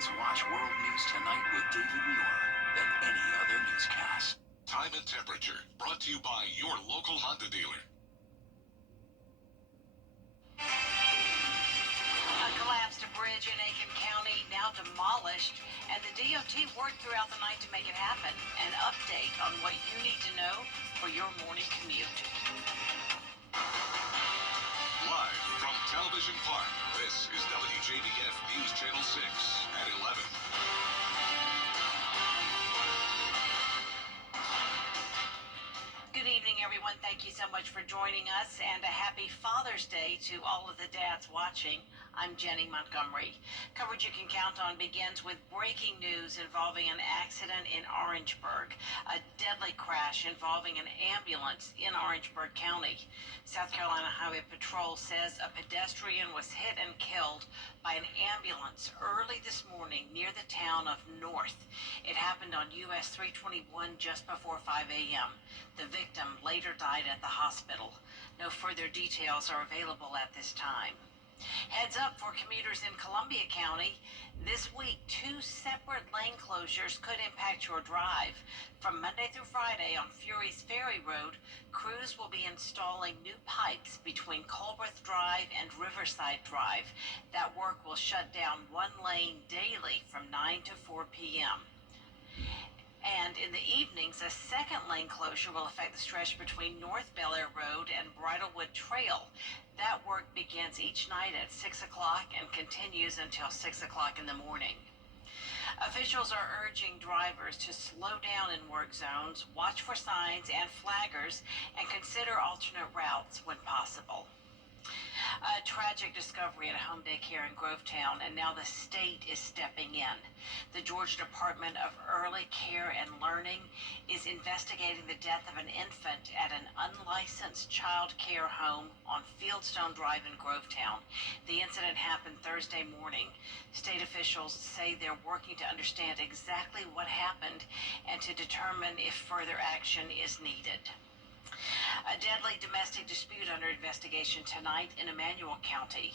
Fans watch World News Tonight with David Muir than any other newscast. Time and temperature, brought to you by your local Honda dealer. A collapsed bridge in Aiken County now demolished, and the DOT worked throughout the night to make it happen. An update on what you need to know for your morning commute. Live from Television Park, this is WJBF News Channel 6 at 11. Good evening, everyone. Thank you so much for joining us, and a happy Father's Day to all of the dads watching. I'm Jenny Montgomery. Coverage you can count on begins with breaking news involving an accident in Orangeburg, a deadly crash involving an ambulance in Orangeburg County. South Carolina Highway Patrol says a pedestrian was hit and killed by an ambulance early this morning near the town of North. It happened on US 321 just before 5 a.m. The victim later died at the hospital. No further details are available at this time. Heads up for commuters in Columbia County. This week, 2 separate lane closures could impact your drive. From Monday through Friday on Fury's Ferry Road, crews will be installing new pipes between Colbreth Drive and Riverside Drive. That work will shut down one lane daily from 9 to 4 p.m. And in the evenings, a second lane closure will affect the stretch between North Bel Air Road and Bridlewood Trail. That work begins each night at 6 o'clock and continues until 6 o'clock in the morning. Officials are urging drivers to slow down in work zones, watch for signs and flaggers, and consider alternate routes when possible. A tragic discovery at a home daycare in Grovetown, and now the state is stepping in. The Georgia Department of Early Care and Learning is investigating the death of an infant at an unlicensed child care home on Fieldstone Drive in Grovetown. The incident happened Thursday morning. State officials say they're working to understand exactly what happened and to determine if further action is needed. A deadly domestic dispute under investigation tonight in Emmanuel County.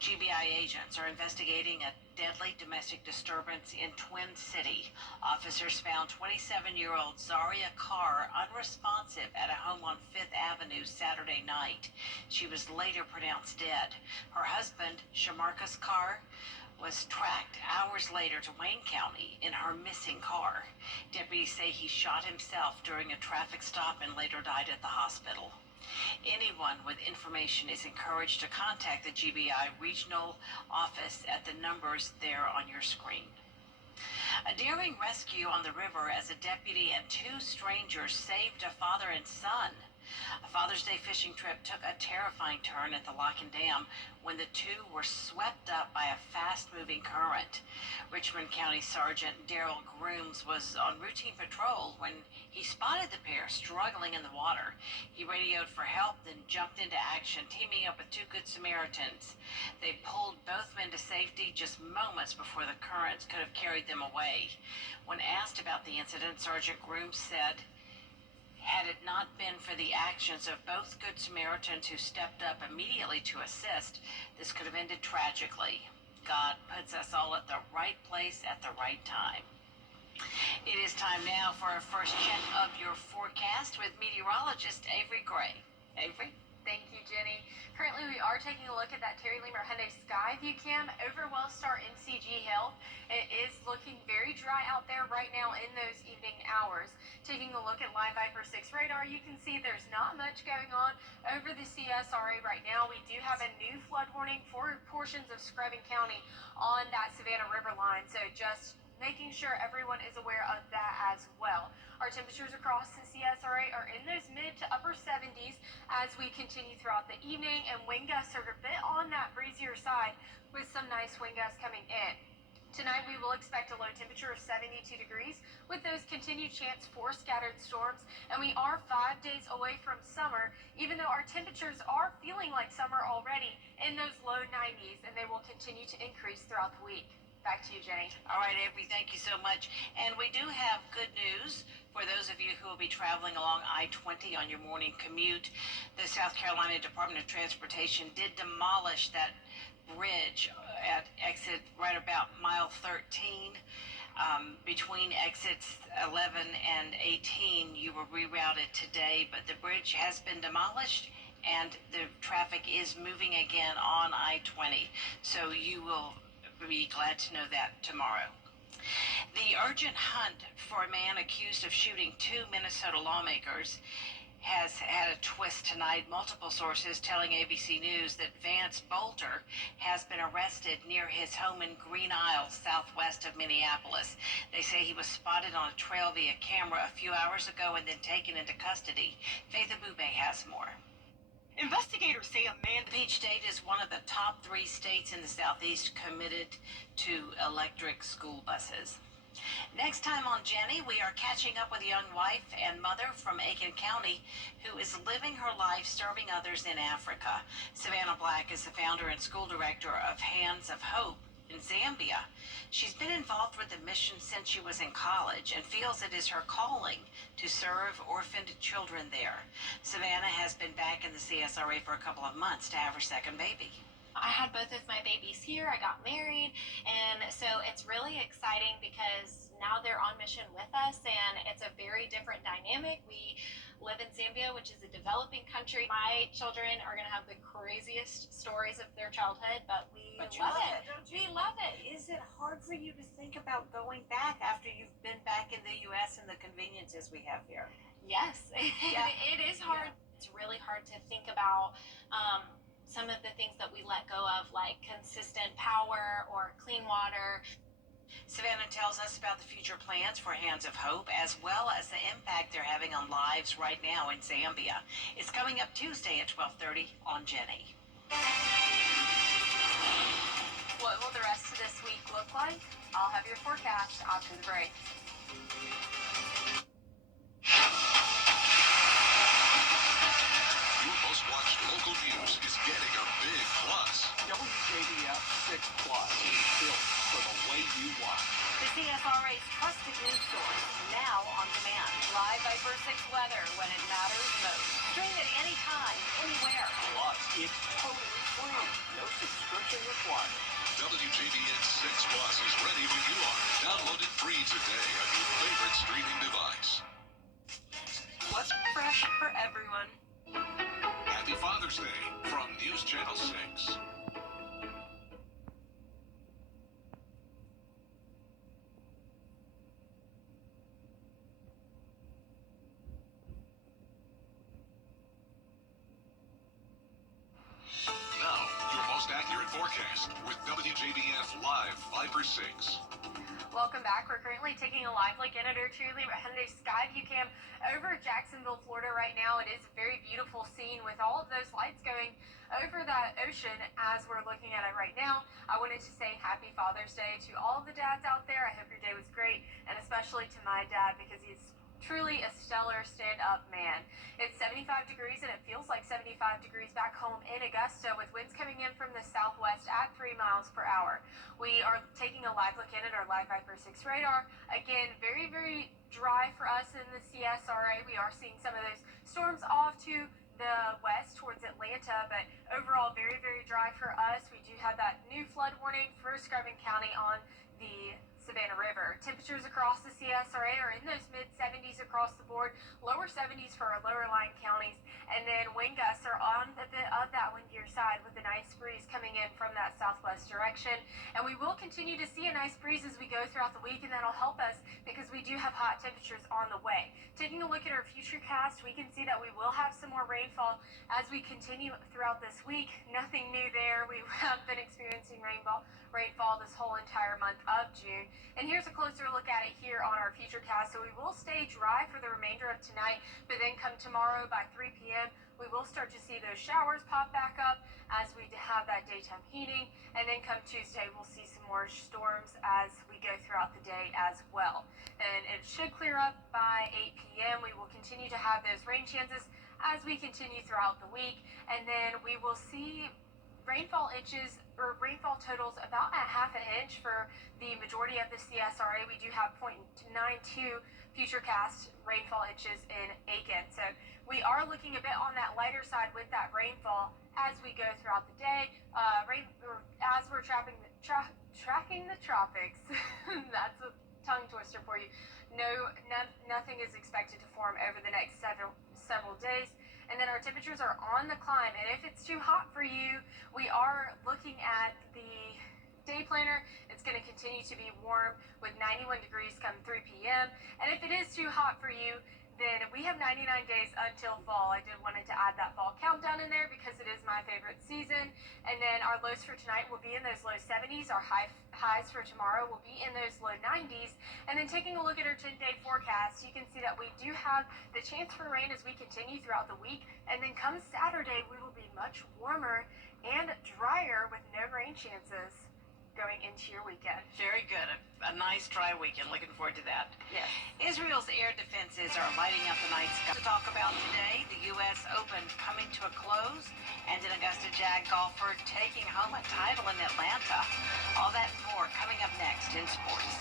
GBI agents are investigating a deadly domestic disturbance in Twin City. Officers found 27-year-old Zaria Carr unresponsive at a home on 5th Avenue Saturday night. She was later pronounced dead. Her husband, Shamarcus Carr, was tracked hours later to Wayne County in her missing car. Deputies say he shot himself during a traffic stop and later died at the hospital. Anyone with information is encouraged to contact the GBI regional office at the numbers there on your screen. A daring rescue on the river as a deputy and 2 strangers saved a father and son. A Father's Day fishing trip took a terrifying turn at the lock and dam when the 2 were swept up by a fast-moving current. Richmond County Sergeant Daryl Grooms was on routine patrol when he spotted the pair struggling in the water. He radioed for help, then jumped into action, teaming up with 2 Good Samaritans. They pulled both men to safety just moments before the currents could have carried them away. When asked about the incident, Sergeant Grooms said, "Had it not been for the actions of both Good Samaritans who stepped up immediately to assist, this could have ended tragically. God puts us all at the right place at the right time." It is time now for our first check of your forecast with meteorologist Avery Gray. Avery? Thank you, Jenny. Currently, we are taking a look at that Terry Lemur Hyundai Sky View Cam over Wellstar NCG Health. It is looking very dry out there right now in those evening hours. Taking a look at Live Viper 6 radar, you can see there's not much going on over the CSRA right now. We do have a new flood warning for portions of Scrubbing County on that Savannah River line, so just making sure everyone is aware of that as well. Our temperatures across the CSRA are in those mid to upper 70s as we continue throughout the evening, and wind gusts are a bit on that breezier side with some nice wind gusts coming in. Tonight we will expect a low temperature of 72 degrees with those continued chance for scattered storms, and we are 5 days away from summer, even though our temperatures are feeling like summer already in those low 90s, and they will continue to increase throughout the week. Back to you, Jenny. All right, Avery, thank you so much. And we do have good news for those of you who will be traveling along I-20 on your morning commute. The South Carolina Department of Transportation did demolish that bridge at exit right about mile 13 between exits 11 and 18. You were rerouted today, but the bridge has been demolished and the traffic is moving again on I-20. So you will be glad to know that tomorrow. The urgent hunt for a man accused of shooting two Minnesota lawmakers has had a twist tonight. Multiple sources telling ABC News that Vance Bolter has been arrested near his home in Green Isle, southwest of Minneapolis. They say he was spotted on a trail via camera a few hours ago and then taken into custody. Faith Abube has more. Investigators say a man. Peach State is one of the top 3 states in the Southeast committed to electric school buses. Next time on Jenny, we are catching up with a young wife and mother from Aiken County who is living her life serving others in Africa. Savannah Black is the founder and school director of Hands of Hope in Zambia. She's been involved with the mission since she was in college and feels it is her calling to serve orphaned children there. Savannah has been back in the CSRA for a couple of months to have her second baby. I had both of my babies here. I got married, and so it's really exciting because now they're on mission with us, and it's a very different dynamic. We live in Zambia, which is a developing country. My children are going to have the craziest stories of their childhood, but we love it. We love it. Is it hard for you to think about going back after you've been back in the U.S. and the conveniences we have here? Yes, Yeah. it is hard. Yeah. It's really hard to think about some of the things that we let go of, like consistent power or clean water. Savannah tells us about the future plans for Hands of Hope, as well as the impact they're having on lives right now in Zambia. It's coming up Tuesday at 12:30 on Jenny. What will the rest of this week look like? I'll have your forecast after the break. Your most watched local news is getting a big plus. WJBF 6 Plus, built for the way you want. The CSRA's trusted news source, now on demand. Live Viper 6 weather when it matters most. Stream it anytime, anywhere. Plus, it's totally free. No subscription required. WJBF 6 Plus is ready when you are. Download it free today on your favorite streaming device. What's fresh for everyone? Happy Father's Day from News Channel 6. Now, your most accurate forecast with WJBF Live Viper 6. Welcome back. We're currently taking a live look in at our cheerleader Hyundai Skyview Cam over Jacksonville, Florida right now. It is a very beautiful scene with all of those lights going over that ocean as we're looking at it right now. I wanted to say happy Father's Day to all of the dads out there. I hope your day was great, and especially to my dad because he's truly a stellar stand-up man. It's 75 degrees and it feels like 75 degrees back home in Augusta with winds coming in from the southwest at 3 miles per hour. We are taking a live look in at our Live Viper 6 radar. Again, very, very dry for us in the CSRA. We are seeing some of those storms off to the west towards Atlanta, but overall very, very dry for us. We do have that new flood warning for Scrubbin County on the Savannah River. Temperatures across the CSRA are in those mid-70s across the board, lower 70s for our lower lying counties, and then wind gusts are on a bit of that windier side with a nice breeze coming in from that southwest direction. And we will continue to see a nice breeze as we go throughout the week, and that'll help us because we do have hot temperatures on the way. Taking a look at our future cast, we can see that we will have some more rainfall as we continue throughout this week. Nothing new there. We have been experiencing rainfall this whole entire month of June. And here's a closer look at it here on our future cast. So we will stay dry for the remainder of tonight, but then come tomorrow by 3 p.m., we will start to see those showers pop back up as we have that daytime heating. And then come Tuesday, we'll see some more storms as we go throughout the day as well. And it should clear up by 8 p.m. We will continue to have those rain chances as we continue throughout the week. And then we will see rainfall inches or rainfall totals about a half an inch for the majority of the CSRA. We do have 0.92 futurecast rainfall inches in Aiken. So we are looking a bit on that lighter side with that rainfall as we go throughout the day. As we're tracking the tropics. That's a tongue twister for you. Nothing is expected to form over the next several days. And then our temperatures are on the climb. And if it's too hot for you, we are looking at the day planner. It's going to continue to be warm with 91 degrees come 3 p.m. And if it is too hot for you, then we have 99 days until fall. I did wanted to add that fall countdown in there because it is my favorite season. And then our lows for tonight will be in those low 70s. Our highs for tomorrow will be in those low 90s. And then taking a look at our 10-day forecast, you can see that we do have the chance for rain as we continue throughout the week. And then come Saturday, we will be much warmer and drier with no rain chances going into your weekend. Very good. A nice dry weekend. Looking forward to that. Yes. Israel's air defenses are lighting up the night sky. To talk about today, the U.S. Open coming to a close, and an Augusta Jag golfer taking home a title in Atlanta. All that and more coming up next in sports.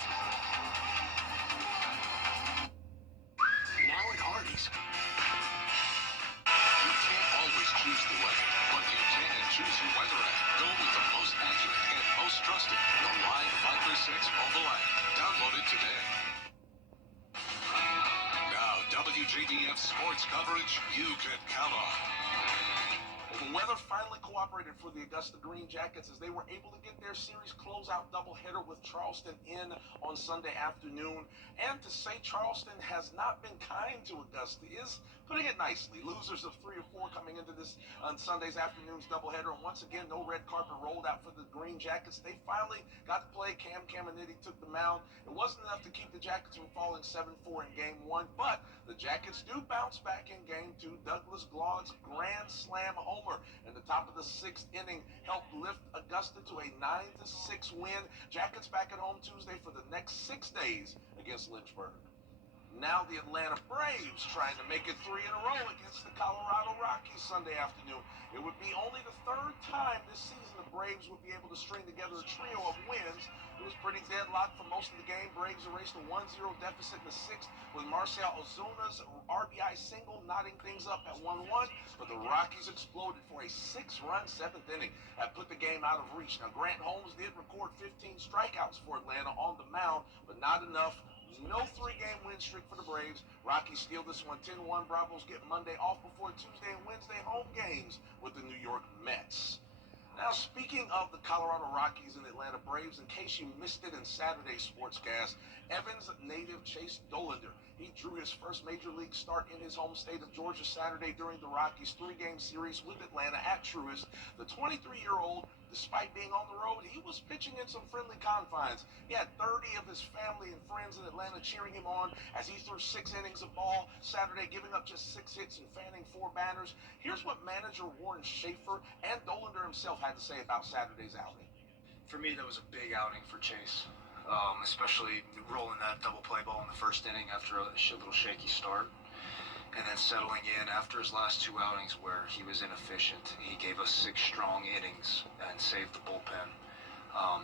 Now at Hardee's. You can't always choose the weather, but you can choose your weather app. Go with the most accurate and most trusted, the Live Viper 6 mobile app. Download it today. Now, WJBF sports coverage you can count on. Well, the weather finally cooperated for the Augusta Green Jackets as they were able to get their series closeout doubleheader with Charleston in on Sunday afternoon. And to say Charleston has not been kind to Augusta is putting it nicely. Losers of 3 or 4 coming into this on Sunday's afternoon's doubleheader. And once again, no red carpet rolled out for the Green Jackets. They finally got to play. Cam Caminiti took the mound. It wasn't enough to keep the Jackets from falling 7-4 in Game 1, but the Jackets do bounce back in Game 2. Douglas Glaud's grand slam homer in the top of the 6th inning helped lift Augusta to a 9-6 win. Jackets back at home Tuesday for the next 6 days against Lynchburg. Now the Atlanta Braves trying to make it 3 in a row against the Colorado Rockies Sunday afternoon. It would be only the 3rd time this season the Braves would be able to string together a trio of wins. It was pretty deadlocked for most of the game. Braves erased a 1-0 deficit in the 6th with Marcell Ozuna's RBI single knotting things up at 1-1. But the Rockies exploded for a 6-run 7th inning that put the game out of reach. Now Grant Holmes did record 15 strikeouts for Atlanta on the mound, but not enough. No 3-game win streak for the Braves. Rockies steal this one 10-1. Bravos get Monday off before Tuesday and Wednesday home games with the New York Mets. Now, speaking of the Colorado Rockies and Atlanta Braves, in case you missed it in Saturday's Sportscast, Evans native Chase Dollander, he drew his first major league start in his home state of Georgia Saturday during the Rockies' 3-game series with Atlanta at Truist. The 23-year-old, despite being on the road, he was pitching in some friendly confines. He had 30 of his family and friends in Atlanta cheering him on as he threw 6 innings of ball Saturday, giving up just 6 hits and fanning 4 banners. Here's what manager Warren Schaefer and Dollander himself had to say about Saturday's outing. For me, that was a big outing for Chase, especially rolling that double play ball in the first inning after a little shaky start. And then settling in after his last 2 outings where he was inefficient. He gave us 6 strong innings and saved the bullpen.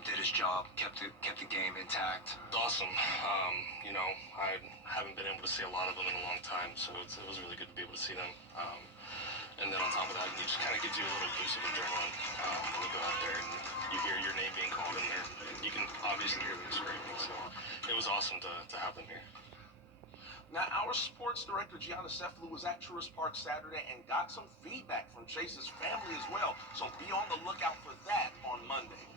Did his job, kept the game intact. It's awesome. I haven't been able to see a lot of them in a long time, so it was really good to be able to see them. And then on top of that, it just kind of gives you a little boost of adrenaline when you go out there and you hear your name being called in there. You can obviously hear them screaming, so it was awesome to have them here. Now, our sports director, Gianna Cephalou, was at Truist Park Saturday and got some feedback from Chase's family as well, so be on the lookout for that on Monday.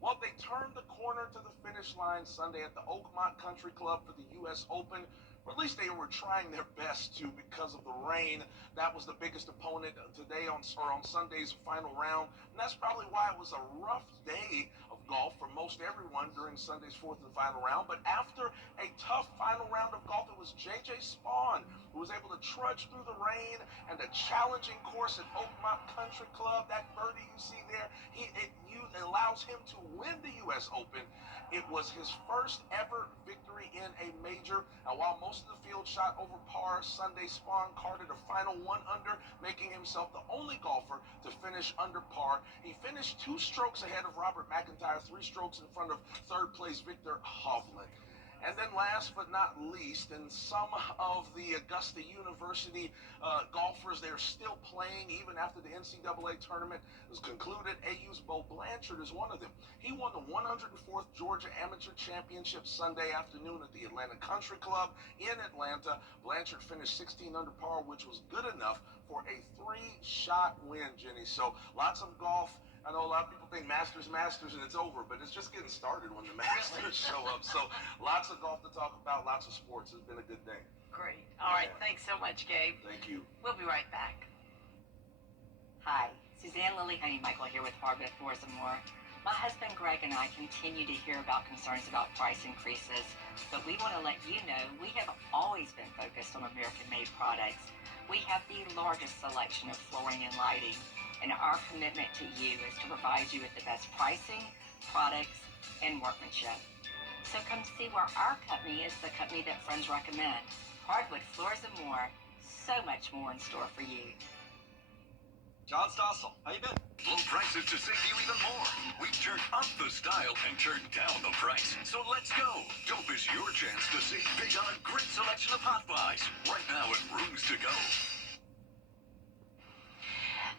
Well, they turned the corner to the finish line Sunday at the Oakmont Country Club for the U.S. Open, or at least they were trying their best to because of the rain. That was the biggest opponent today on Sunday's final round, and that's probably why it was a rough day of golf for most everyone during Sunday's 4th and final round. But after a tough final round of golf, it was J.J. Spaun who was able to trudge through the rain and a challenging course at Oakmont Country Club. That birdie you see there, it allows him to win the U.S. Open. It was his first ever victory in a major. Now, while most of the field shot over par, Sunday Spaun carded a final 1 under, making himself the only golfer to finish under par. He finished 2 strokes ahead of Robert McIntyre, 3 strokes in front of 3rd place Victor Hovland. And then last but not least, and some of the Augusta University golfers, they're still playing even after the NCAA tournament was concluded. AU's Bo Blanchard is one of them. He won the 104th Georgia Amateur Championship Sunday afternoon at the Atlanta Country Club in Atlanta. Blanchard finished 16 under par, which was good enough for a 3-shot win, Jenny. So lots of golf. I know a lot of people think Masters, and it's over, but it's just getting started when the Masters show up. So lots of golf to talk about, lots of sports. It's been a good day. Great. All right. Thanks so much, Gabe. Thank you. We'll be right back. Hi, Suzanne Lily Honeymichael here with Harbeth Floors and More. My husband Greg and I continue to hear about concerns about price increases, but we want to let you know we have always been focused on American-made products. We have the largest selection of flooring and lighting, and our commitment to you is to provide you with the best pricing, products, and workmanship. So come see where our company is the company that friends recommend. Hardwood Floors and More, so much more in store for you. John Stossel, how you been? Low prices to save you even more. We've turned up the style and turned down the price. So let's go. Don't miss your chance to save big on a great selection of hot buys. Right now at Rooms to Go.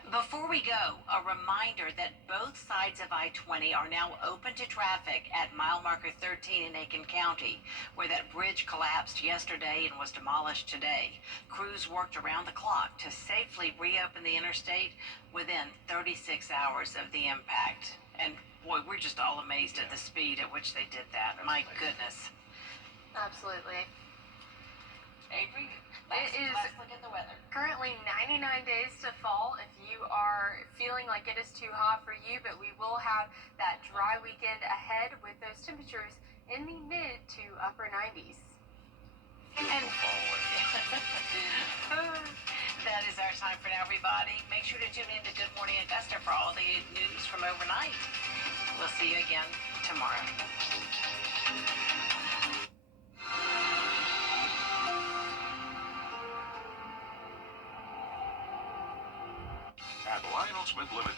Before we go, a reminder that both sides of I-20 are now open to traffic at mile marker 13 in Aiken County, where that bridge collapsed yesterday and was demolished today. Crews worked around the clock to safely reopen the interstate within 36 hours of the impact. And boy, we're just all amazed at the speed at which they did that. My goodness. Absolutely. Avery, It is let's look at the weather. currently 99 days to fall if you are feeling like it is too hot for you, but we will have that dry weekend ahead with those temperatures in the mid to upper 90s. And that is our time for now, everybody. Make sure to tune in to Good Morning Augusta for all the news from overnight. We'll see you again tomorrow. At Lionel Smith Limited.